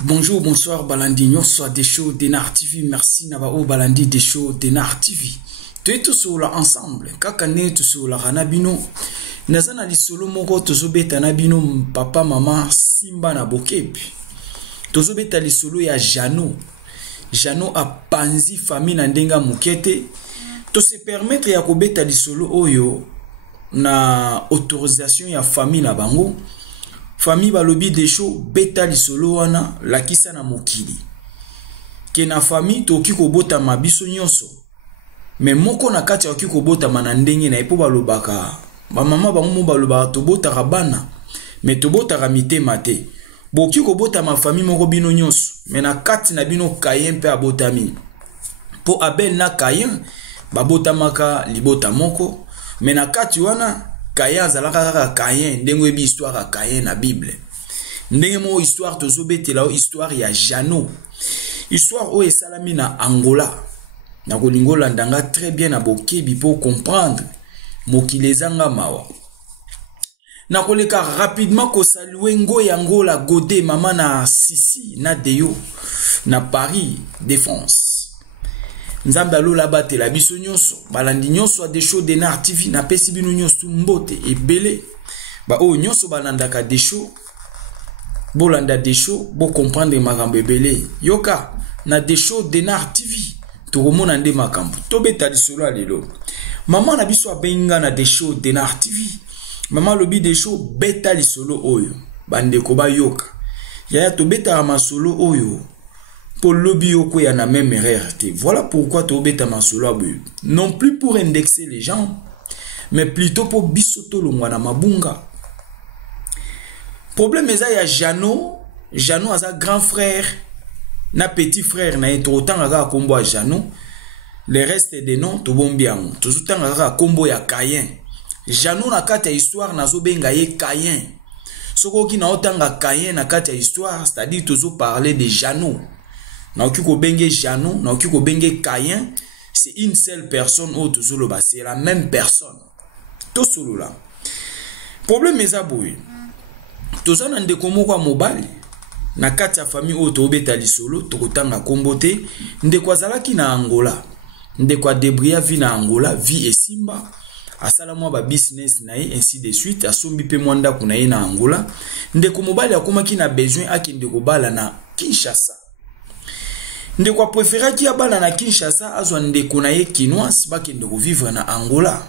Bonjour, bonsoir, Balandi, nyonso des shows Denar TV. Merci Nabao Balandi des shows Denar TV. Tu es tous là ensemble. Kakane tous là Ranabino. Nazana li solo moko tozobeta nabino papa mama Simba na Bokebi. Tozobeta li solo ya Jano. Jano a panzi famille na ndenga mukete. To se permettre ya kobeta li solo oyo na autorisation ya famille na bango. Famille balobi des shows beta li solo wana lakisa na mokili. Ke na famille toki kobota mabiso nyonso. Me moko na kati oki kobota manandenge na epo balobaka. Ba mama bango balobaka tobota rabana. Me tobota ramite mate. Boki kobota ma famille moko bino nyonso. Me na kati na bino Kayen pe abotami. Po Abel na Kayen babota maka libota moko. Me na kati wana Kayen azalaka kaka Kayen ndenge bi histoire ya Kayen na Bible. Ndenge mo histoire tozobete la histoire ya Jano. Histoire o esalami na Angola. Na kolingola ndanga très bien na Bokebi pour comprendre mokilezanga mawa. Na koleka rapidement ko saluer Ngoy Angola Godé mama na Sisi na Deyo na Paris Défense. Nzamba lola batela biso nyonso balandi nyonso a des shows Denar TV na pesi bino nyonso mbote ebele ba o nyonso balandaka des shows bolanda des shows bo comprendre makambo ebele yoka na des shows Denar TV to komona nde makambo to beta lisolo alelo mama na biso abenga na des shows Denar TV mama lobi des shows beta lisolo oyo bande ko ba yoka ya to beta masolo oyo pour lobby yoko ya na même erreur. Voilà pourquoi tu obéis ta masolo abu. Non plus pour indexer les gens, mais plutôt pour bisoto longwa na mabunga. Problème eza ya Jano, Jano a sa grand frère, na petit frère na eto autant aga kombo a Jano. Le reste des noms to bombiango. To autant aga kombo ya Kayen. Jano na kata histoire na zo benga ye Kayen. Soko ki na otanga Kayen na kata histoire, c'est-à-dire tozo parler de Jano. Na okiko benge Jano, na okiko benge Kayen, c'est une seule personne au tozoloba, c'est la même personne. To solo là. Problème eza boy. Tozana ndeko moko mobali. Na kati ya famille o tobeta lisolo, tokotanga kombote, ndeko azalaki na Angola. Ndeko débria vi na Angola, vi esimba. Asala mwa ba business na ye ainsi de suite, asombi pe mwanda kuna ye na Angola. Ndeko mobali akomaki na besoin akende kobala na Kinshasa. Ndeko préféra ki abala na Kinshasa azwa ndeko na ye kinois bakende ko vivre na Angola.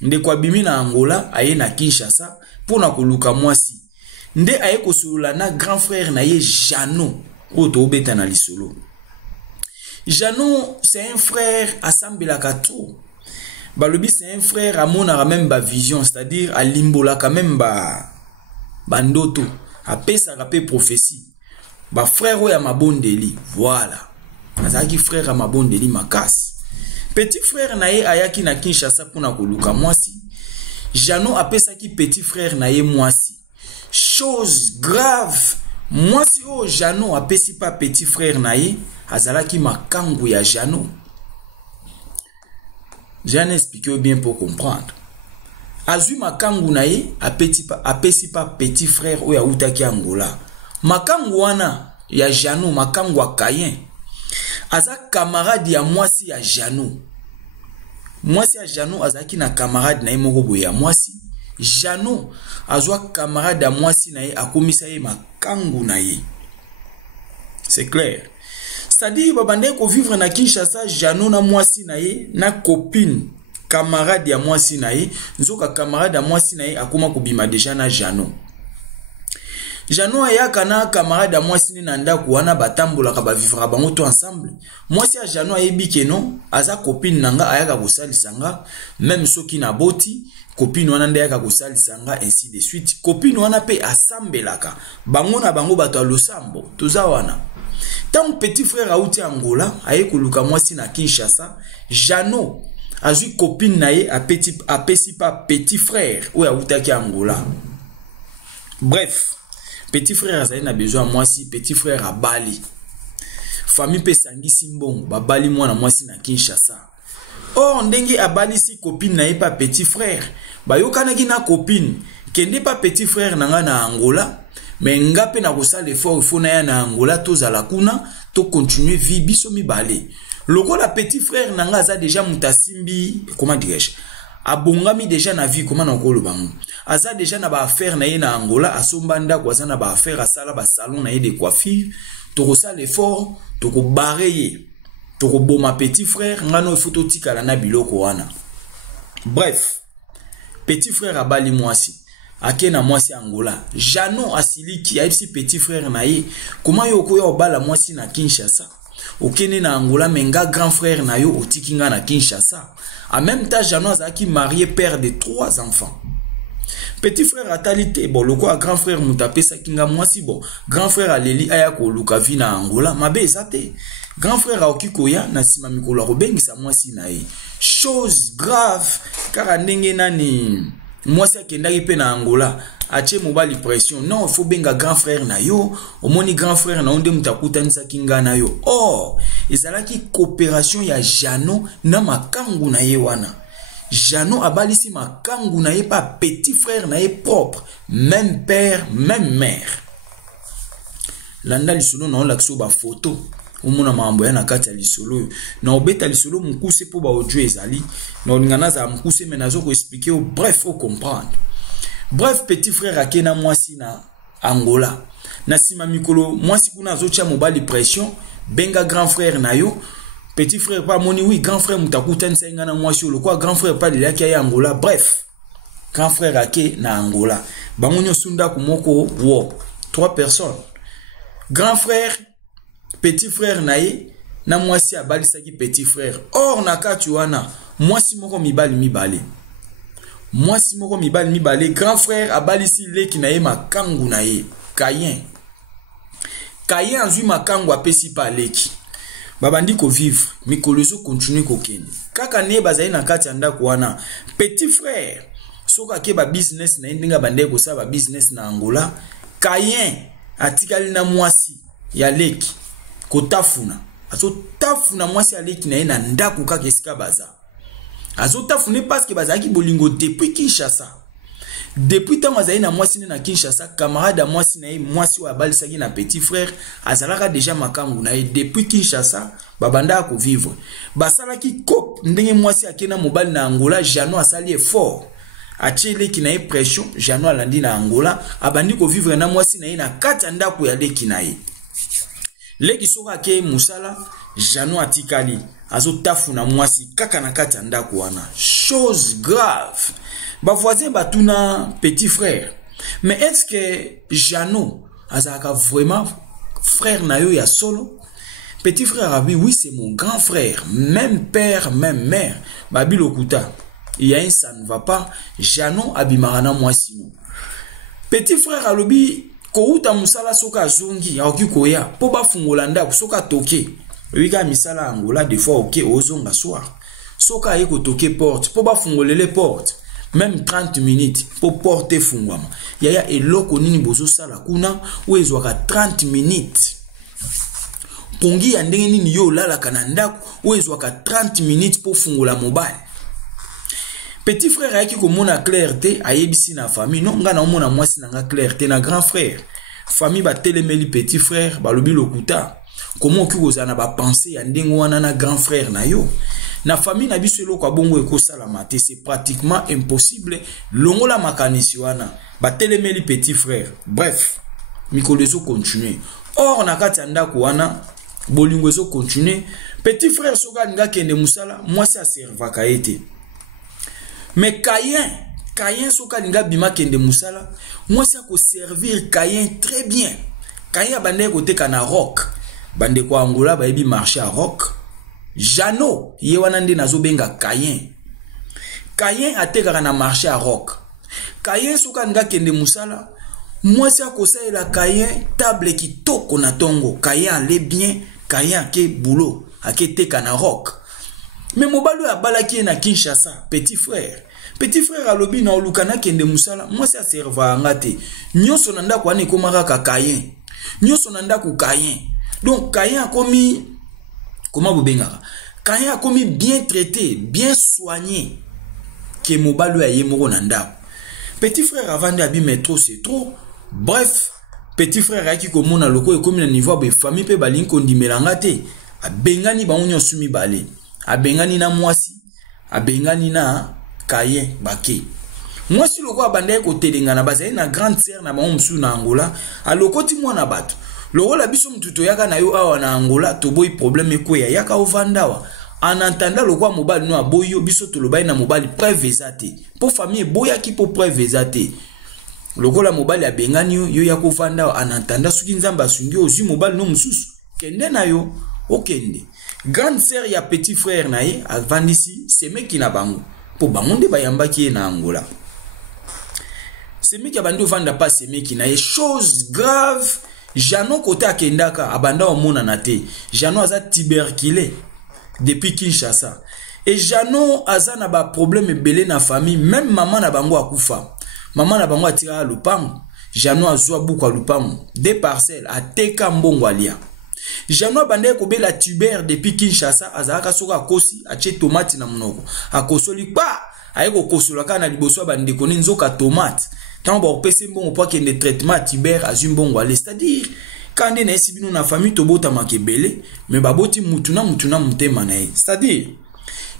Ndeko abimi na Angola aye na Kinshasa pona koluka mwasi. Nde aye kosulula na grand frère na ye Jano oto obeta na lisolo. Jano c'est un frère assemblaka trop. Balobi c'est un frère amona même ba vision, c'est-à-dire a limbola quand même ba ndoto, a pesa rapé prophétie. Ba frère ya mabondeli, voilà. Azaki frère ya mabondeli makasi. Petit frère na ye ayaki na Kinshasa pona koluka mwasi. Jano apesaki petit frère na ye mwasi. Chose grave. Mwasi o Jano apesi pa petit frère na ye, azalaki makangu ya Jano. J'en expliqué bien pour comprendre. Azui makangu na ye apesi pa petit frère o ya utaki Angola. Makangu wana ya Jano, makangu wa Kayen. Aza camarade ya mwasi ya Jano. Mwasi ya Jano azaki na camarade na ye moko boye ya mwasi. Jano azwa camarade ya mwasi na ye akomisa ye makangu na ye. C'est clair. C'est-à-dire babande ko vivre na Kinshasa Jano na mwasi na ye na copine camarade ya mwasi na ye, nzoka camarade ya mwasi na ye akoma kobima déjà na Jano. Jano ayaka na camarade ya mwasi ni na ndako wana batambola ka ba vivre bango to ensemble. Mwasi ya Jano ayebi ke non, aza copine nanga ayaka kosalisa nga même soki na boti copine wana nde yaka kosalisa nga ainsi de suite. Copine wana pe asambelaka bango na bango bato ya losambo toza wana. Tant petit frère auti Angola aye koluka mwasi na Kinshasa, Jano azui copine na ye apesi pa petit frère oyo autaki Angola. Bref, petit frère azali na besoin mwasi, petit frère abali. Famille pe sangisi mbongo babali mwana mwasi na Kinshasa. Or ndenge abali si copine na ye pa petit frère, bayokanaki na copine kende pa petit frère nanga na Angola, mais nga pe na kosala effort ifo na ya na Angola tozala kuna to continuer vie biso mibale. Lokola petit frère nanga aza déjà mutasimbi, comment dirais-je, abongami déjà na vie, comment nakolo bango aza déjà na ba affaire na ye na Angola, asombanda kwa na ba affaire asala ba salon na ye de coiffure, to kosala effort to ko barrer to ko boma petit frère ngano ifoto tikala na biloko wana. Bref, petit frère abali mwasi ake na mwasi Angola. Jano asiliki aipsi petit frère na ye comment yo koya obala mwasi na Kinshasa okene na Angola menga grand frère na yo otikinga na Kinshasa. En même temps Jano azaki marié, père de 3 enfants. Petit frère atalité bon loko a grand frère mutapesa kinga mwasi bon grand frère aleli aya ko luka vi na Angola mabe ezate. Grand frère aokikoya na sima mikolo robengisa mwasi na ye. Chose grave car ndenge nani mwasi akendaki pe na Angola ache mobali pression. Non, il faut benga grand frère na yo, omoni grand frère na onde mutakutanisa kinga na yo. Oh, ezalaki coopération ya Jano na makangu na ye wana. Jano abalisi makangu na ye pa petit frère na ye propre, même père, même mère. Landa lisolo na olakso ba photo. Umuna mambo ya na kati ya lisolo na obeta lisolo mukuse po ba audio ezali na olingana za mukuse menazo ko expliquer au bref faut comprendre. Bref, petit frère akena mwasi na Angola na sima mikolo mwasi kuna azocha mobali pression benga grand frère na yo. Petit frère pas moni oui grand frère mutakuta nsenga na mwasi lo kwa grand frère pas de la ya Angola. Bref, grand frère ake na Angola bangonyo sunda kumoko wo 3 personnes. Grand frère, petit frère nae na mwasi abalisaki petit frère. Or nakati wana mwasi moko mibali mibale. Mwasi moko mibali mibale, grand frère abalisi leki nae makangu nae. Kayen. Kayen azui makangu apesi pa leki. Babandi ko vivre, mikolozo continue ko kende. Kaka ne bazali na kati ndako wana. Petit frère, soka ke ba business na ndinga bande ko sa ba business na Angola. Kayen atikali na mwasi ya leki kotafuna. Azo tafuna mwasi ya leki na na ndako kaka esika baza. Azo tafune parce que bazaki bolingo depuis Kinshasa. Depuis tant azali na mwasi na Kinshasa, camarade mwasi na mwasi wa balisaki na petit frère, azalaka déjà makangu na depuis Kinshasa, babanda ko vivre. Basalaki kop ndenge mwasi akena mobali na Angola, Jano asali effort. Achele ki na pression, Jano alandi na Angola, abandi ko vivre na mwasi na kati ndako ya leki na ye. Leki soka ke musala, Jano atikali, azo tafu na mwasi kaka na kati ndako wana. Chose grave. Ba voisin batuna petit frère. Mais est-ce que Jano azaka vraiment frère na yo ya solo? Petit frère abi oui c'est mon grand frère, même père, même mère. Babi lokuta. Il y a un ça ne va pas. Jano abimarana mwasi no. Petit frère alobi kouta musala soka zongi aoki koya po ba fungola ndako soka toke. Wika misala Angola des fois ok ozonga soir. Soka yeko toke porte po ba fungolele porte. Même 30 minutes pour porter fungwama. Yaya eloko nini bozo sala kuna wezwaka 30 minutes. Pongi ya ndenge nini yo lala kanandako wezwaka 30 minutes pour fungola mobile. Petit frère ayaki komona clarté ayebisi na famille non nga na omona mwasi na nga clarté na grand frère. Famille ba telemeli petit frère balobi lokuta. Comment okikozana na ba penser ya ndenge wana na grand frère na yo. Na famille na biso eloko abongo ekosala mate, c'est pratiquement impossible. Longola makanisi wana ba telemeli petit frère. Bref, mikolezo continue. Or na kati ndako wana bolingo ezo continue. Petit frère soka nga kende musala, mwasi aservaka ete. Mais Kayen soka nga bima kende musala, mwasi ako servir Kayen très bien. Kayen bande kote kana rock. Bande kwa Angola ba ebi marché à rock. Jano, ye wana nde nazo benga Kayen. Kayen atekaka na marché à rock. Kayen soka nga kende musala. Moi si akosa la Kayen table qui toko na tongo. Kayen allait bien, Kayen ake boulot, ake teka na rock. Mais mobalo ya balaki na Kinshasa, petit frère. Petit frère alobi na olukana kende musala. Moi si aserva ngate. Nyoso nanda kwa ne komaka ka Kayen. Nyoso nanda ku Kayen. Donc Kayen a commis comment vous bengara? Kayen a commis bien traité, bien soigné. Que mobalo ya yemoro nanda. Petit frère avant d'abi métro c'est trop. Bref, petit frère a qui komona loko e komi na niveau be famille pe balin kondi melangate. A bengani ba onyo sumi balé. A bengani na mwasi, a bengani na Kayen bake. Mwasi loko abanda ko telenga na bazali na grande sœur na ba msu na Angola, a lokoti mwana bato. Loko la biso mtuto yaka na yo awa na Angola to boy problème ko ya yaka ovandawa. En entendant le roi mobile no aboyo biso to lobai na mobile preuve ezate. Pour famille boya ki pour preuve ezate. Loko la mobile ya bengani yo ya ko vandawa en entendant suki nzamba sungi ozu mobile no mususu. Kende na yo okende. Grande sœur ya petit frère na ye avandisi semeki na bango. Po bangonde bayamba ki na Angola. Semeki abandi ovanda pas semeki na ye chose grave. Jano kote akendaka abanda omona na te. Jano aza tuberculé depuis Kinshasa. Et Jano aza na ba problème belé na famille, même maman na bango akufa. Maman na bango atira lupango. Jano azwa buku a lupango. Des parcelles ateka mbongo alia. Jano abanda ko bela tuber depuis Kinshasa azaka soka kosi ache tomate na mnoko. Akosoli pa ayeko kosola kana liboso bande koni nzoka tomate. Tant ba opese mbongo pa kende traitement tuber azum mbongo ale, c'est-à-dire quand on est si na famille tobota makebele mais baboti mutuna mutema na ye, c'est-à-dire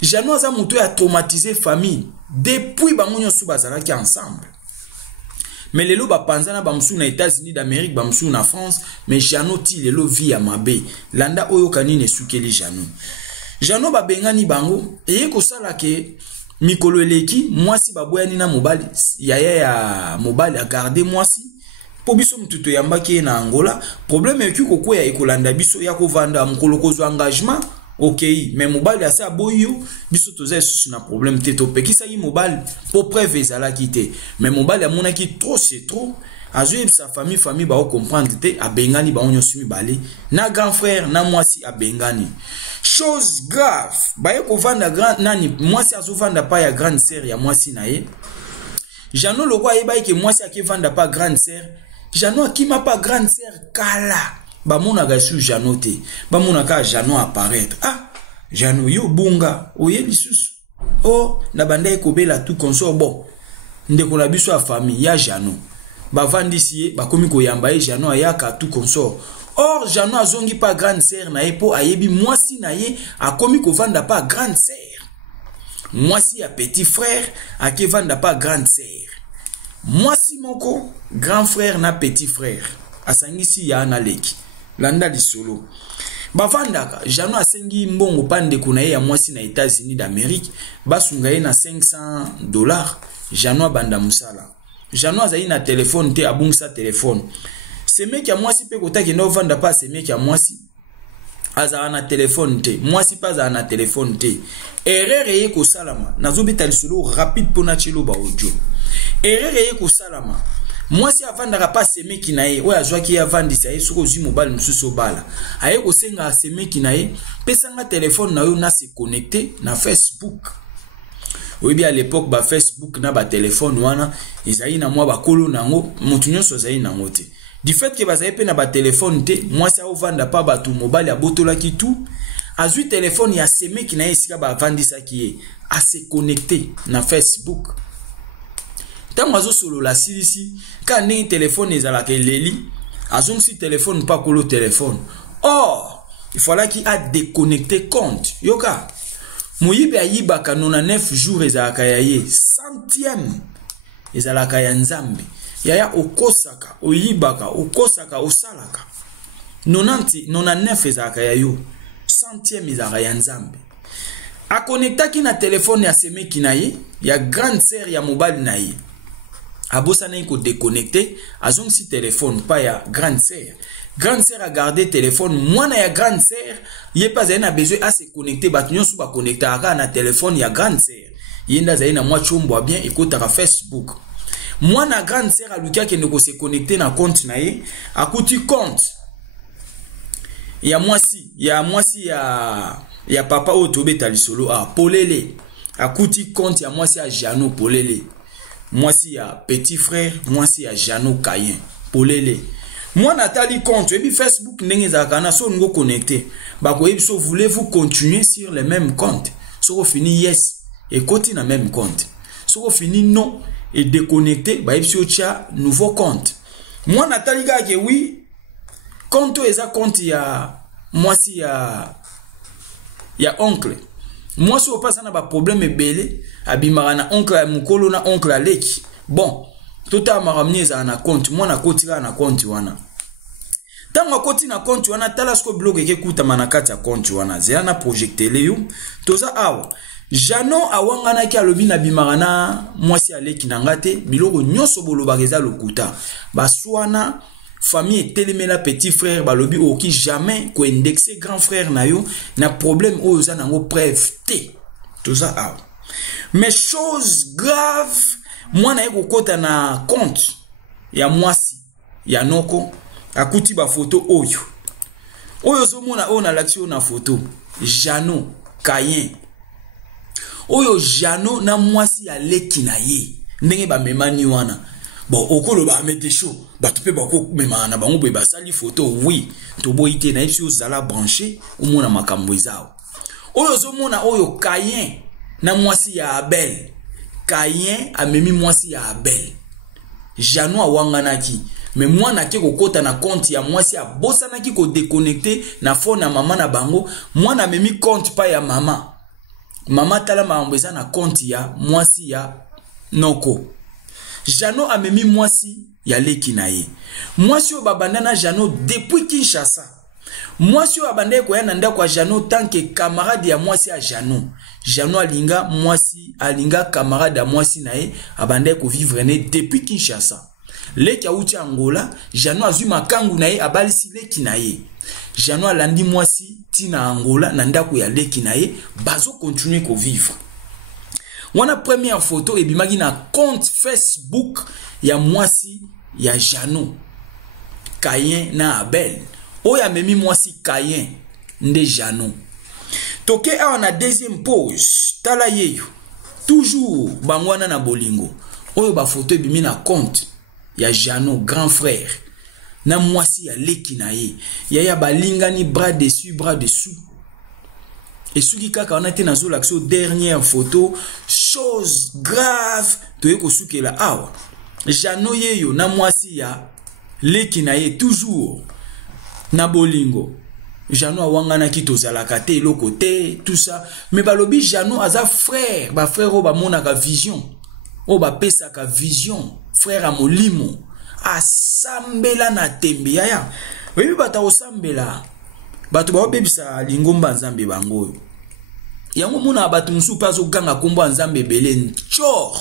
Jano aza mutu a traumatisé famille depuis bangonyo sou bazalaki ensemble. Mais lelo ba panzana ba msu na États-Unis d'Amérique ba msu na France, mais Jano ti lelo vi ya mabe landa oyo kanine sukeli Jano. Jano ba bengani bango eye ko sala ke mikolo eleki mwasi baboyani na mobali ya mobali a garder mwasi po biso mtuto yambaki na Angola. Problème eki ko ya ekolanda biso ya ko vanda mukolo kozo engagement. Ok, mais mobile a ça boyo, biso toza susu na problème te to pekisa yi mobile pour preuve ezala kite. Mais mobile a mona ki trop c'est trop. Azui sa famille ba o comprendre te a bengani ba onyo sumi balé na grand frère na mwasi a bengani. Chose grave, ba ye ko vanda grand nani mwasi azo vanda pa ya grande sœur ya mwasi na ye. Jano lokwa ye ba ke mwasi a ke vanda pa grande sœur. Jano akima pa grande sœur kala. Ba mona ga su Jano te. Ba mona ka Jano apparaître. Ah, Jano yo bunga, oye lisusu. Oh, na banda ko bela tout consort bon. Ndeko na biso a famille ya Jano. Ba vandisi ba komi ko yamba ye Jano ayaka tout consort. Or Jano azongi pa grande sœur na ye po ayebi mwasi na ye a komi ko vanda pa grande sœur. Mwasi a petit frère a ke vanda pa grande sœur. Mwasi moko grand frère na petit frère. Asangisi ya analeki. Landa lisolo. Bavandaka, Jano asengi mbongo pande kuna ye ya mwasi na États-Unis d'Amérique, basunga ye na $500. Jano abanda musala. Jano azayi na téléphone te abungisa téléphone. Semeki ya mwasi pe kotaki ndo vanda pa semeki ya mwasi. Azara na téléphone te. Mwasi pa azara na téléphone te. Erreur ye ko salama. Nazobeta lisolo rapide pona chelo ba audio. Erreur ye ko salama. Moi si avandaka pa semeki na ye oya zwaki ya vandisa ye soko zi mobile mususu bala aye ko senga semeki na ye pesanga téléphone na yo na se connecter na Facebook. Oui bien à l'époque ba Facebook na ba téléphone wana ezali na mwa ba kolo nango mutu nyonso ezali nango te. Du fait que bazali pe na ba téléphone te moi si avanda pa ba tu mobile ya botola ki tout azui téléphone ya semeki na ye sika ba vandisa ki ye a se connecter na Facebook. Tant azo solo la silisi quand ne téléphone ezalaka leli azon si téléphone pas kolo téléphone. Or il fallait qu'il a déconnecté compte yoka moyibe ayibaka 99 jours ezalaka ya ye 100e ezalaka ya nzambe yaya okosaka oyibaka okosaka osalaka 99 ezalaka ya yo 100e ezalaka ya nzambe a connectaki na téléphone ya semeki na ye ya grande sœur ya mobile na ye. Abosa na ko déconnecté azong si téléphone pas ya grande sœur. Grande sœur a gardé téléphone mwana ya grande sœur yé pas na besoin à se connecter batunyo sou ba connecter aka na téléphone ya grande sœur yenda zaye na mwa chombo bien ekotaka Facebook. Moi na grande sœur alukia ke ndeko se connecter na compte na ye akuti compte ya mwasi ya papa otobeta lisolo Polele akuti compte ya mwasi ya Jano Polele, mwasi ya petit frère mwasi ya Jano Kayen Polele. Moi natali compte ebi Facebook ndenge zaka na so ngo connecter bako ebi so voulez-vous continuer sur le même compte, so fini yes et continue na même compte, so fini non et déconnecter ba ebi so tia nouveau compte. Moi natali ga ke oui compte eza compte ya mwasi ya oncle. Moi si opasa na ba problème ebele abimara na oncle ya mukolo na oncle aleki. Bon, tota maramnyeza na compte, moi na kotira na compte wana. Tango koti na compte wana tala sko blog ekekuta manakati ya compte wana. Zela na projectele yo. Toza awa. Jano awangana ki alobi na bimara na mwasi aleki na ngate biloko nyoso boloba eza lokuta. Baswana famille telemela petit frère balobi oki jamais ko indexer grand frère na yo na problème oyo za nango preuve te. Toza awa. Mais chose grave, moi na eko kota na compte ya mwasi ya noko akuti ba photo oyo zomona ona l'action na photo Jano Kayen oyo Jano na mwasi ya leki na ye ndenge ba memani wana. Bon okolo ba mete show ba tupe ba ko memana bango be ba sali photo oui to boite na ipsi ozala branché omona makambo ezao oyo zomona oyo Kayen na mwasi ya Abel. Kayen amemi mwasi ya Abel. Jano awanganaki. Mais moi na ke kokota na compte ya mwasi ya bosa na ki ko déconnecter na phone na mama na bango. Moi na memi compte pa ya mama. Mama tala maambeza na compte ya mwasi ya noko. Jano amemi mwasi ya leki na ye. Mwasi o babanda na Jano depuis Kinshasa. Mwasi o abanda ko ya nanda kwa Jano tant que camarade ya mwasi ya Jano. Jano alinga mwasi alinga camarade ya mwasi na ye abanda ko vivre ne depuis Kinshasa. Leki ya uti Angola, Jano azui makangu na ye abalisi leki na ye. Jano alandi mwasi tina Angola na ndako ya leki na ye bazo continuer ko vivre. Wana première photo ebimaki na compte Facebook ya mwasi ya Jano Kayen na Abel. Oya memi mwasi Kayen nde Jano. Toke awa na deuxième pause tala yeyo toujours bangwana na bolingo. Oyo ba photo ebimi na compte ya Jano grand frère na mwasi ya leki na ye. Ya balingani bras dessus bras dessous. Et souki kaka on a été dans l'action dernière photo chose grave to yeko souki la awa. Jano yeyo na mwasi ya leki na ye toujours na bolingo. Jano awangana ki tozalaka te eloko te tout ça mais balobi Jano aza frère ba frère o ba monaka vision o ba pesaka vision frère a molimo asambela na tembe ya webi bata osambela batu ba obebisa lingomba nzambe bango yango mona batu musu pazo ganga kombo nzambe bele nchor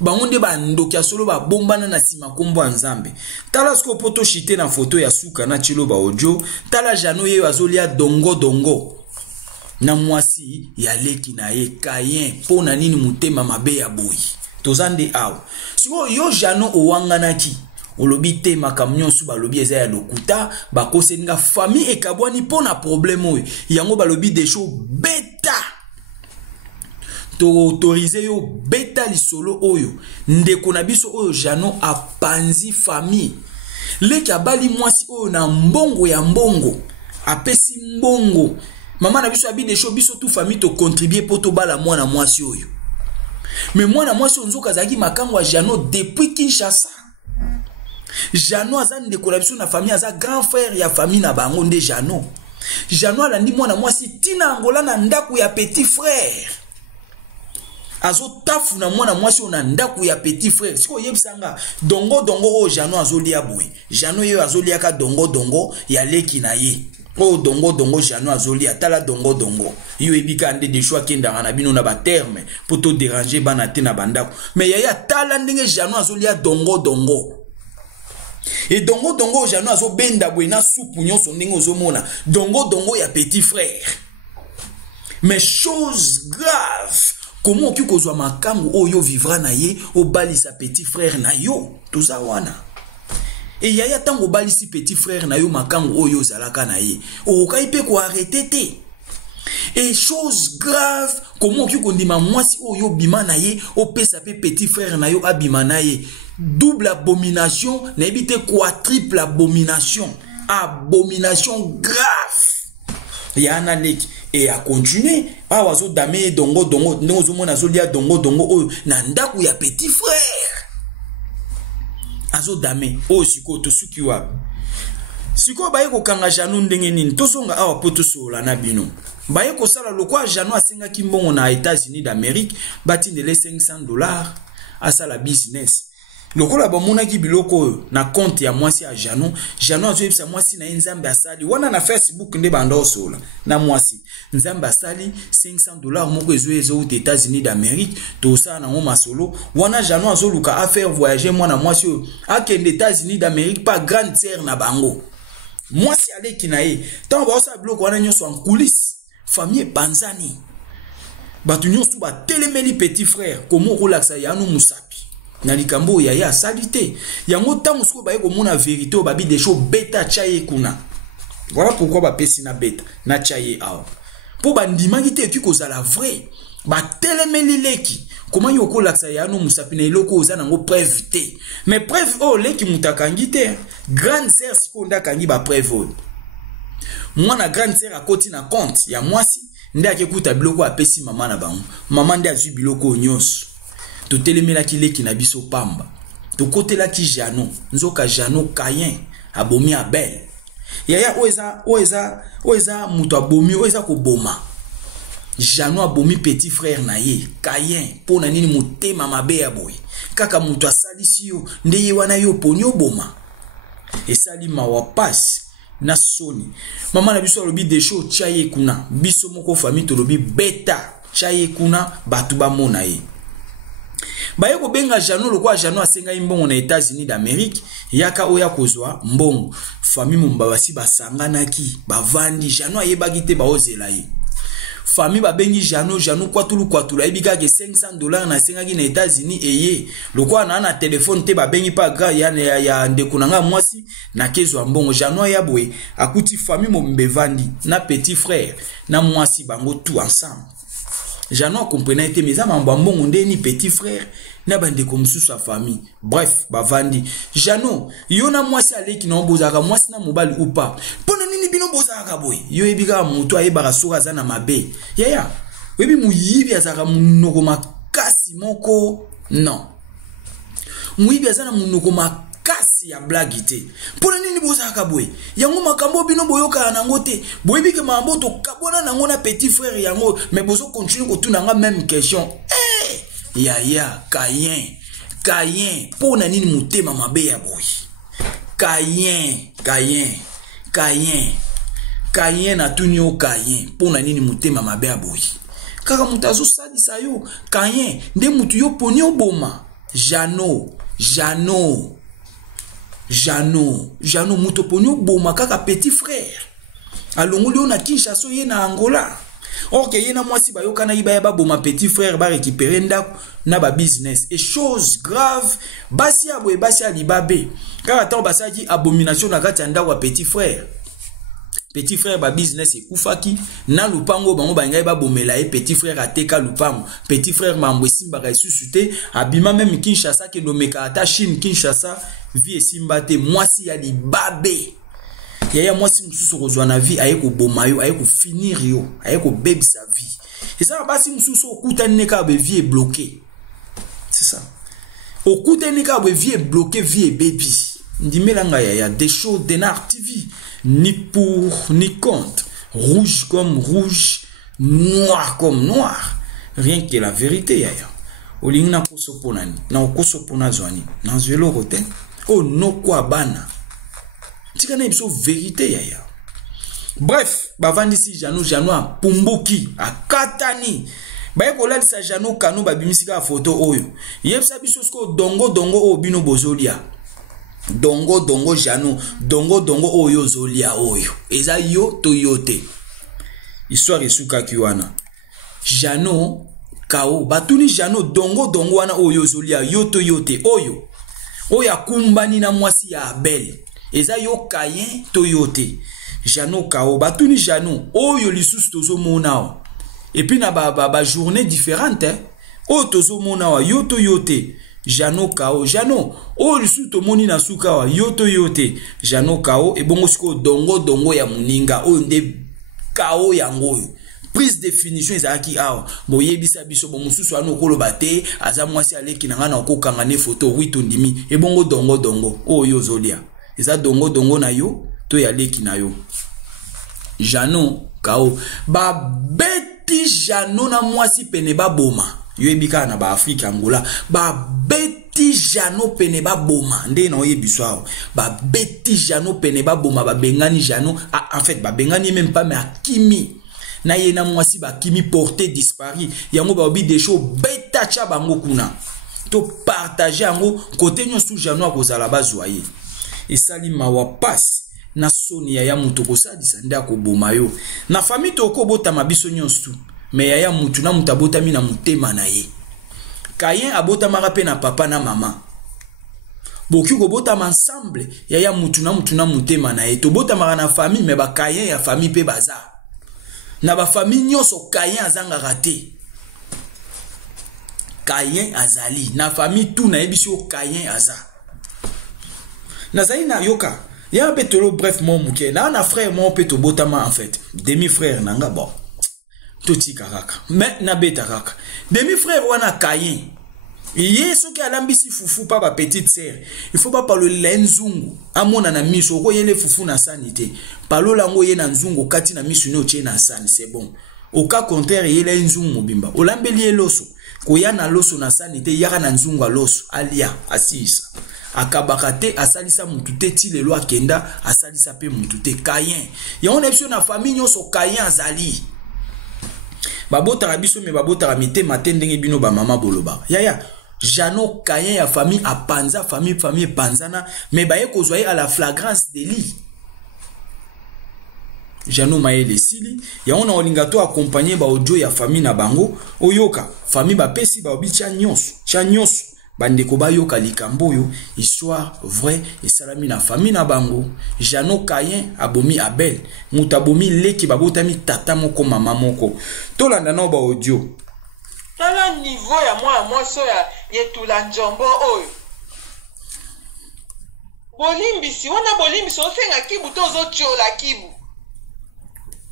bango nde bandoki ya solo ba bombana na sima kombo nzambe tala sko poto shite na photo ya suka na chilo ba audio tala Jano ye azolia dongo na mwasi ya leki na ye Kayen pona nini mutema mabe ya boyi tozande aw siko yo Jano owanganaki olobi te makamnyo su balobi eza ya lokuta bakosenga famille ekabwani pona problème oyo yango balobi des choses beta to autoriser yo beta lisolo oyo ndeko na biso oyo Jano apanzi famille leki abali mwasi oyo na mbongo ya mbongo apesi mbongo mama na biso abi des choses biso tout famille to contribuer poto bala mwana mwasi oyo mais mwana mwasi onzoka zaki makango ya Jano depuis Kinshasa. Jano aza ndeko na biso na famille aza grand frère ya famille na bango nde Jano. Jano alandi mwana mwasi tina Angola na ndaku ya petit frère. Azo tafu na mwana mwasi na ndaku ya petit frère. Siko yebisanga dongo o Jano azolia boy. Jano yo azolia ka dongo ya leki na ye. O dongo Jano azolia tala dongo. Yo ebika nde de choix kenda na bino na ba terme pour te déranger bana te na bandako. Mais yaya tala ndenge Jano azolia dongo. Et dongo Jano azo benda bwena soupu nyonso ndenge ozomona dongo ya petit frère. Mais chose grave Comment oki kozwa makambo oyo vivra na ye obalisa petit frère na yo toza wana. Et yaya tango balisi petit frère na yo makambo oyo zalaka na ye okai pe ko arrêter te. Et chose grave, comment oki kondima mwasi oyo bima na ye opesa pe petit frère na yo abima na ye. Double abomination, na ebite quadruple abomination. Abomination grave. Yana leki et a continuer a wazo dame dongo ndozo mona zolia dongo na ndaku ya petit frère azo dame siko to suki wa siko baye ko kanga Janou ndenge nini tosonga awa poto sola na bino baye ko sala lokwa Janou asenga kimbongo na États-Unis d'Amérique batindele $500 asala business. Lokola ba monaki biloko na compte ya mwasi ya Janou azo yebisa mwasi na nzambe asali wana na Facebook nde bando sola na mwasi nzambe asali $500 moko ezo aux États-Unis d'Amérique to ça na ngoma solo wana Janou azo luka a faire voyager mwana mwasi akende États-Unis d'Amérique pas grande sœur na bango mwasi aleki na ye tant ba osa biloko wana nyonso en coulisses famille banzani batu nyonso ba telemeli petit frère comment relaxa yanu musapi na likambo ya salite yango tango siko baye komona vérité o babi des choses bêta chaye kuna. Voilà pourquoi ba pesi na bêta na chaye aw po bandimaki te ki kozala vrai ba telemeli leki comment yoko laksa ya no musapi na eloko oza nango preuve te mais preuve leki mutakangi te grande sœur siko ndakangi ba preuve mwana grande sœur akoti na compte ya mwasi nde akekuta biloko apesi mama na bango mama nde azwi biloko nyonso to telemela kileki na biso pamba to kotela ki Janou nzoka Janou Caïn abomi Abel yaya oeza muto abomi oeza ko boma Janou abomi petit frère na ye Caïn pona nini mutema mabe ya boy kaka muto asalisi yo nde ye wana yo poni oboma esali mawa passe na soni mama na biso alobi des choses chaye kuna biso moko famille to lobi beta chaye kuna batu ba mona ye. Baye ko benga Janou lokwa Janou asenga mbongo na États-Unis d'Amérique yaka oya kozwa mbongo famille mumbabasi basanganaki bavandi Janou ayebaki te baozela ye famille babengi Janou kwatulu ayebika ke $500 na sengaki na États-Unis eye lokwa na téléphone te babengi pa gra ya ndekunanga mwasi na kezwa mbongo Janou yabwe akuti famille mombevandi na petit frère na mwasi bango tout ensemble. Janou comprenait te meza mambo mbongo ndeni petit frère na bande comme sous sa famille. Bref, bavandi. Janou, yo na mwasi aleki na mbozaka mwasi na mobali ou pas. Pona nini bino bozaka boy. Yo ebika muto ayebaka soka za na mabe. Yaya, webi muyibi azaka munoko makasi moko. Non. Muyibi azana munoko makasi ya blague te. Pona nini bozaka boy. Yango makambo bino boyoka nango te. Boyebi ke mambo to kabona nango na petit frère yango mais bozo continue ko tuna nga même question. Yaya Caïn pona nini mutema mabe ya boy. Caïn na tunyo Caïn pona nini mutema mabe ya boy. Kaka mutazo sadisa yo Caïn nde mutu yo poni oboma. Janou muto poni oboma kaka petit frère alongoli yo na Kinshasa ye na Angola. Ok, ye na mwasi bayoka na iba ya boma petit frère ba récupérer ndako na ba business et chose grave basi abwe basi alibabe kaka taw basaki abomination na kati ya ndako wa petit frère ba business ekufaki na lupango bango bangai ba bomela e petit frère ateka lupango petit frère mambwesi ba ressuscité abima même Kinshasa ke nomeka ata Chine Kinshasa vie esimba te mwasi ya libabe. Yaya mwasi mususu kozwa na vie ayeko boma yo ayeko finir yo ayeko baby sa vie et ça basi mususu okuta neka be vie bloqué c'est ça okuta neka be vie bloqué vie baby ndimelanga yaya des choses d'Enar TV ni pour ni contre rouge comme rouge noir comme noir rien que la vérité yaya olingna kosoponani na okosopona zwani na zwelo roten o no kwa bana tika na biso vérité yaya. Bref, bavandi si Janou a pumbuki akatani baye kolalisa Janou kanu babimisika photo oyo yebisa biso sko dongo o bino bozolia dongo Janou dongo oyo zolia oyo eza yo to yote histoire esuka kiwana Janou Kao batuni Jano dongo dongo wana oyo zolia yoto yote oyo oya kumbani na mwasi ya Abel eza yo Caïn to yote Jano Kao batuni Jano oyo lisusu tozo monao et puis na ba journée différente o tozo monao yoto yote Jano Kao Jano oyo lisusu to moni na suka wa yoto yote Jano Kao e bongo siko dongo dongo ya muninga oyo nde Kao yango prise définition ezaki awa boyebisa biso bo mususu ano koloba te aza mwasi aleki na ngana okokanga ne photo wito ndimi e bongo dongo dongo oyo zolia eza dongo dongo na yo to ya leki na yo Jano Kao ba beti Jano na mwasi pene ba boma yo ebika na ba Afrika Angola ba beti Jano pene ba boma nde na oyebiso awa ba beti Jano pene ba boma ba bengani Jano en fait ba bengani même pas mais akimi na yena mwasi ba kimi porté disparu yango ba obi des choses beta cha bango kuna to partager yango côté nyosu Jano akozala bazwaye esali mawa passe na soni ya mutu kosadisa nda ko boma yo na famille to ko bota mabiso nyosu mais ya mutu na mutabota mi na mutema na ye Caïn abota marape na papa na mama boki ko bota ensemble ya mutu na mutema na ye to bota mara na famille mais ba Caïn ya famille pe baza na ba famille nyonso Caïn azanga raté Caïn azali na famille tout na ebiso Caïn aza na zai na yoka ya betolo bref mon muke na frère mon peto botama en fait demi frère nanga bon toti karaka mais na beta kaka demi frère wana Caïn yeso ki alambisi fufu pa ba petite sœur il faut pas parler lenzungu amona na miso ko yele fufu na sanité palo lango ye na nzungu kati na miso no tie na sani c'est bon au cas contraire yele nzungu mobimba olambeli eloso ko ya na loso na sanité yaka na nzungu aloso alia asisa akabakate asalisa mutu te ti lelo akenda asalisa pe mutu te Caïn ya on option na famille nyonso Caïn azali babota biso me babota mite matendenge bino ba mama boloba ya Jano Caïn ya famille a panza famille panzana mais baye kozwaye à la flagrance délit Jano maele sili ya on olinga to accompagner ba audio ya famille na bango oyoka famille ba pesi ba obi cha nyonso bandeko bayoka likambo yo histoire vrai et salami na famille na bango Jano Caïn abomi Abel mutabomi leki babotami tata moko mama moko tolanda na ba audio tala niveau ya moi so ya yetula njombo oyo bolimbisi wana bolimbisi osenga kibu tozo tiola kibu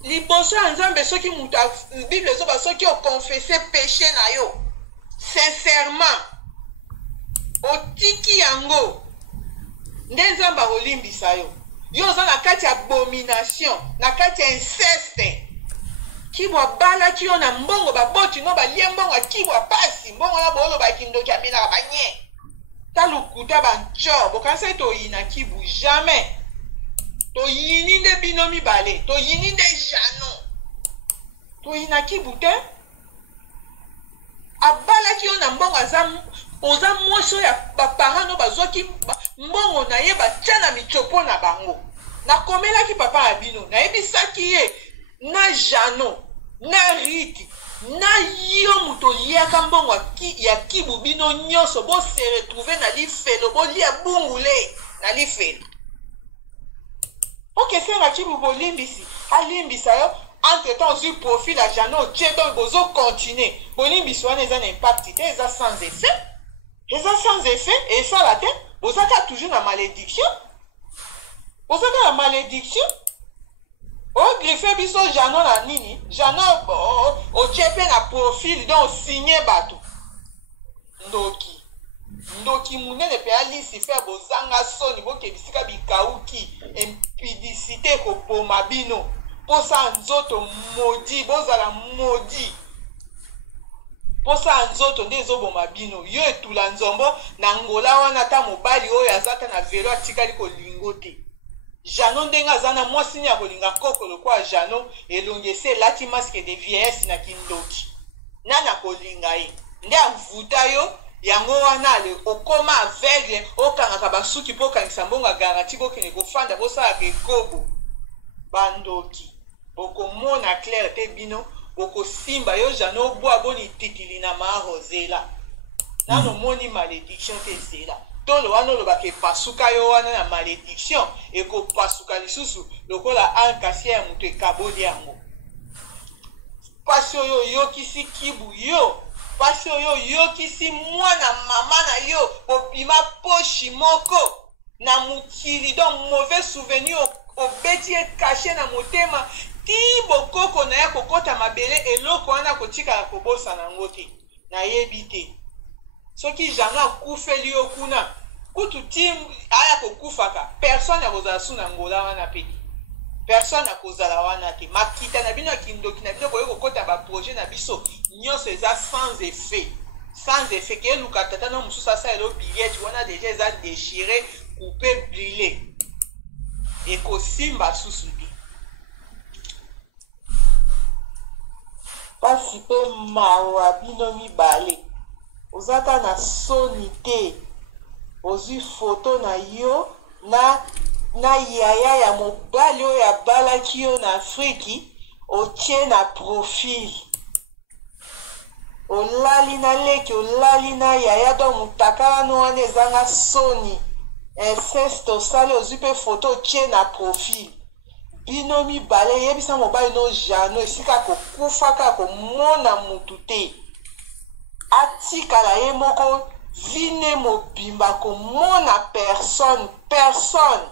liboso ya Nzambe soki muta Bible zo ba soki o confesser péché na yo sincèrement otiki yango nde Nzambe olimbisa yo yo za na kati ya abomination na kati ya inceste kibwa bala kiyo na mbongo baboti no balie mbongo kibwa pasi mbongo na bolo bakindo kya mina banye talukuta bancho bokansa to yina kibu jamais to yini nde binomi bale to yini nde Jano to yina kibu te abala kiyo na mbongo azam oza mwaso ya bapara no bazwaki mbongo na ye batiana michopo na bango na komela ki papa abino na ebisaki ye na Jano na Riti na yo muto liaka mbongo ya kibu bino nyonso bo se retrouver na lifelo bo lia bungule na lifelo ok senga kibu bolimbisi alimbisa yo entre temps sur profil à Jano donc bozo continuer bolimbisi wana eza na impact te eza sans effet et ça la tête vous avez toujours la malédiction la o griffe biso Jano la nini Jano o chepe na profil donc signé bato ndoki munene pe alisi fe bozanga soni boke bisika bikauki impudicité ko boma bino posa nzoto modi bozala modi posa nzoto nde ezoboma bino yo etula nzombo na ngola wana ta mobali oyo azata na velo atikali kolingo te Jano ndenga azana mwasi ya kolinga kokolo kwa Jano elongese lati masque de vieillesse na kindoki nana kolinga ye nde avuta yo yango wana le okoma aveugle okanga basuki pokangisa mbonga garanti bokene kofanda bosala ke kobo bandoki okomona clair te bino oko simba yo jano boa boni titili na marozela nano moni malédiction te zela tolo wana lo bake pasuka yo wana na malédiction eko pasuka lisusu lokola ankasi ya mutu ekaboli yango pasi oyo yokisi kibu yo pasi oyo yokisi mwana mama na yo obima poshi moko na mukili donc mauvais souvenir obeti caché na motema ti bokoko na ya kokota mabele eloko wana kotika kobosa na ngote na yebite soki jana akufeli yo kuna kutu tim aya kokufaka personne akozala suna ngola wana pe personne akozala wana te makita na bino kindoki na bino koyeko kota ba projet na biso nyonso eza sans effet ke luka tata na mususu asa elo billet wana déjà eza déchiré coupé brûlé ekosimba susu te pasi pe mawa bino mibale ozata na soni te ozwi foto na yo na yaya ya mobali oyo abalaki yo na Afriki otie na profil olali na leki olali na yaya do mutaka wana ezanga soni inceste osali ozwi mpe foto otie na profil bino mibale yebisa mobali no jano esika kokufa kaka komona mutu te atikala ye moko vine mobimba komona personne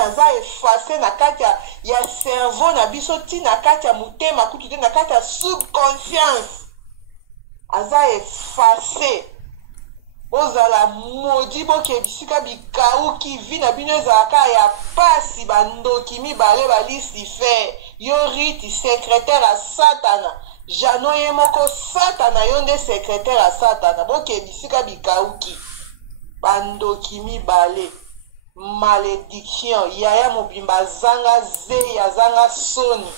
aza efase na kati ya cerveau na biso ti na kati ya motema kutu te na kati ya subconscience aza efase bozala modi bokebisika bikauki vi na bino ezalaka ya pasi bandoki mibale balisifer yo riti secrétaire ya satana jano ye moko satana yo nde secrétaire ya satana bokebisika bikauki bandoki mibale malédiction yaya mobimba azanga zeyi azanga soni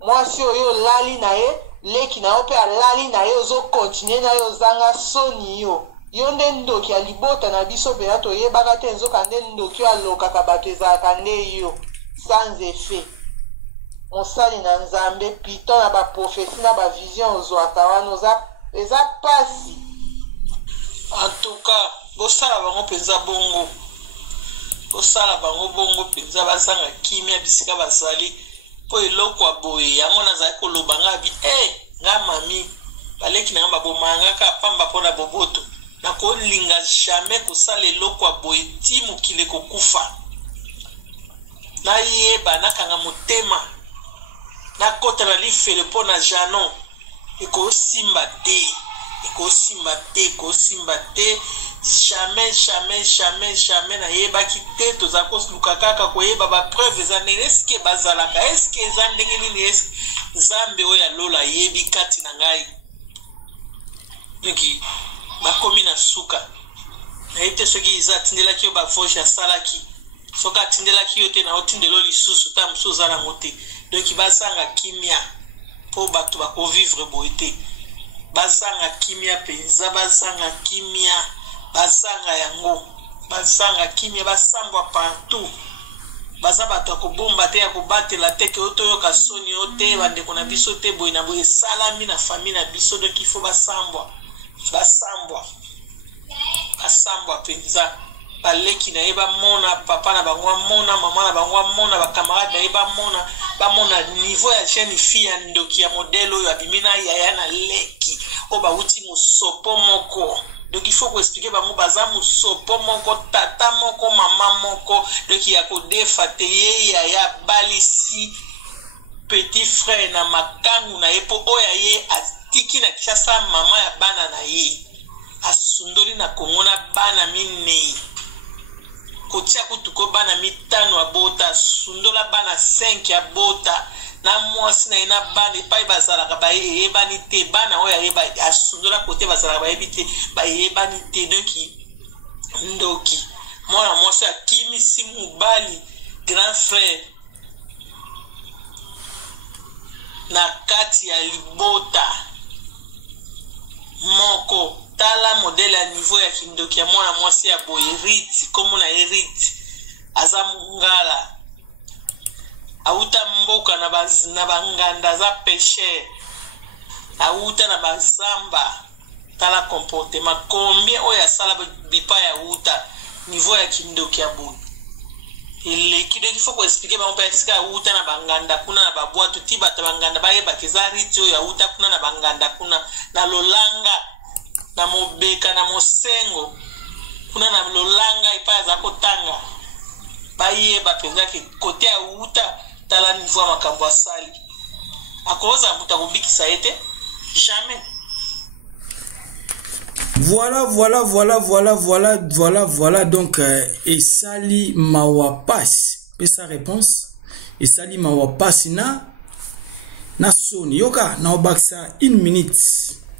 mwasi oyo olali na ye leki na yo mpe alali na ye ozokontinue na ye ozanga soni yo nde ndoki ya libota na biso mpena toyebaka te nzoka nde ndoki oyo alokaka bato ezalaka nde yo sans effet mosali na nzambe piton na baprofesi na bavision ozwaka wana eza pasi en tout cas bosala bango mpenza bongo bosala bango bongo mpenza bazanga kimia bisika bazali po eloko ya boye yango nazali koloba nga bi nga mami baleki na nga babomangaka pamba mpona boboto nakolinga jamais kosala eloko ya boye ti mokili kokufa nayeba nakanga motema nakota na lifele mpo na janon ekosimba te jamais nayebaki te toza koluka kaka koyeba bapreuve eza ndenge eske bazalaka eske eza ndenge nini nzambe oyo alola ayebi kati na ngai donki bakomi na suka nayebi te soki eza atindelaki yo bavoge asalaki soki atindelaki yo te na otindelo lisusu ta mosusu oza nango te donki bazanga kimia mpo bato bakovivre boye te bazanga kimia mpenza bazanga kimia bazanga yango bazanga kimia basambwa partout baza bato ya kobomba te ya kobatela te ke otoyoka soni yo te bandeko na biso te boye na boye esalami na famille na biso donk ifo basambwa mpenza baleki na ye bamona papa na bango amona mama na bango amona bakamarade na ye bamona niveau ya jeune fille ya ndoki ya modele oyo abimi na yaya na leki oyo bauti mosopo moko donc il faut koexplike bango baza mosopo moko tata moko mama moko donc ya kodefa te ye yaya balisi petit frère na makangu na ye mpo oyo ye atiki na kishasa mama ya bana na ye asundoli na kongo na bana minei kotia kutuko bana 5 abota sundola bana 5 abota na mwasi na ina bana epai bazalaka bayebani te bana oyo ayeba asundola kote bazalaka bayebi te bayebani te donki ndoki mwana mwasi akimisi mobali grand frère na kati ya libota moko tala modele ya niveau ya kindoki ya mwana mwasi ya boye riti komo na eriti aza mungala auta mboka na banganda za pêcheur auta na bazamba tala comportement combien oya sala bipa ya uta niveau ya kindoki ya bout il kido il faut ko expliquer ba on peut expliquer uta na banganda kuna na babwa tuti bata banganda baye bakizari tio ya uta kuna na banganda kuna na lolanga na mobeka na mosengo kuna na lolanga ipa za kotanga baye bapenza ki kote ya uta tala niveau ya makambo asali akoza mbuta kubikisa ete jamais. Voilà. Donc, Esali Mawapas. Et sa réponse, Esali Mawapas na soni. Yoka, na obaksa 1 minute.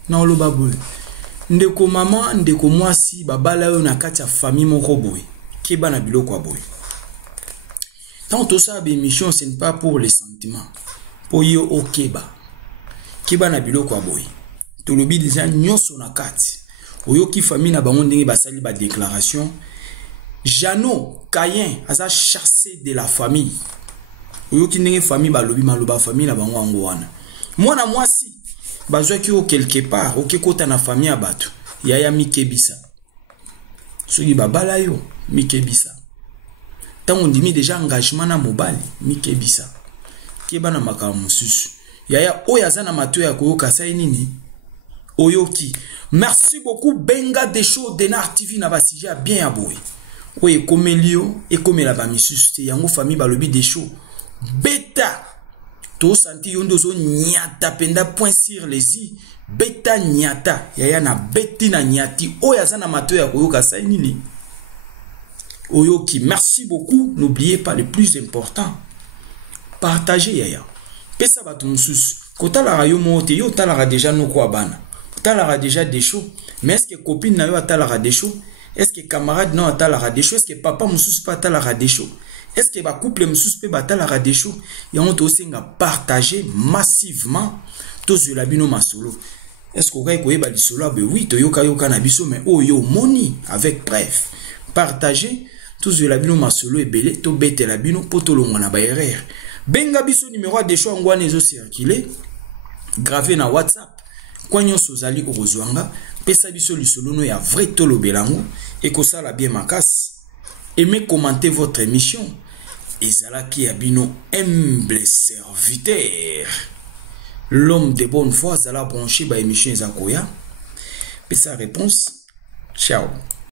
Na olobaboy. Ndeko mama, ndeko mwasi, babala yo na kati ya famille moko boy. Keba na biloko wa boy. Tant tout ça, émission, ce n'est pas pour les sentiments. Pour yo okeba. Keba na biloko wa boy. Tolobi déjà nyonso na kati. Oyoki famille na bango ndenge basali ba déclaration. Jano Cayen aza chassé de la famille. Oyoki ndenge famille balobi maloba famille na bango ango wana. Mwana mwasi bazwaki o quelque part okekota na famille abatu. Yaya mikebisa. Soki babala yo mikebisa. Tango ndimi déjà engagement na mobali mikebisa. Keba na makambo mususu. Yaya oyaza na mato ya koyoka sai nini? Oyoki. Merci beaucoup Benga Desho Denar TV na basija bien aboué. Oye komelio et comme la bamisus te yango famille balobi Desho. Beta. To santi yondo zo nyata penda point sur les i. Beta nyata. Yaya na beti na nyati. Oyaza na mato ya koyoka sai nini? Oyoki. Merci beaucoup. N'oubliez pas le plus important. Partagez yaya. Pesa batu mususu. Kota la rayo mote yo talara déjà no kwa bana. Talara déjà des shows. Mais est-ce que copine na yo talara des shows? Est-ce que camarade na talara des shows? Est-ce que papa mususu pa talara des shows? Est-ce que ba couple mususu pe ba talara des shows? Ya on to senga partager massivement tous sur la bino masolo. Est-ce que okai koyeba lisolo be oui to yoka yoka na biso mais oh yo moni avec bref. Partager tous sur la bino masolo ebele to bete la bino poto longo na ba erreur. Benga biso numéro de show ngwana ezo circuler gravé na WhatsApp. Kwa nyonso zali okozwanga pesa biso lisolo no ya vrai tolo belango et ko sala bien makasi. Aimez commenter votre émission ezalaki ya bino humble serviteur. L'homme de bonne foi zala branché ba émission ezakoya. Pesa réponse. Ciao.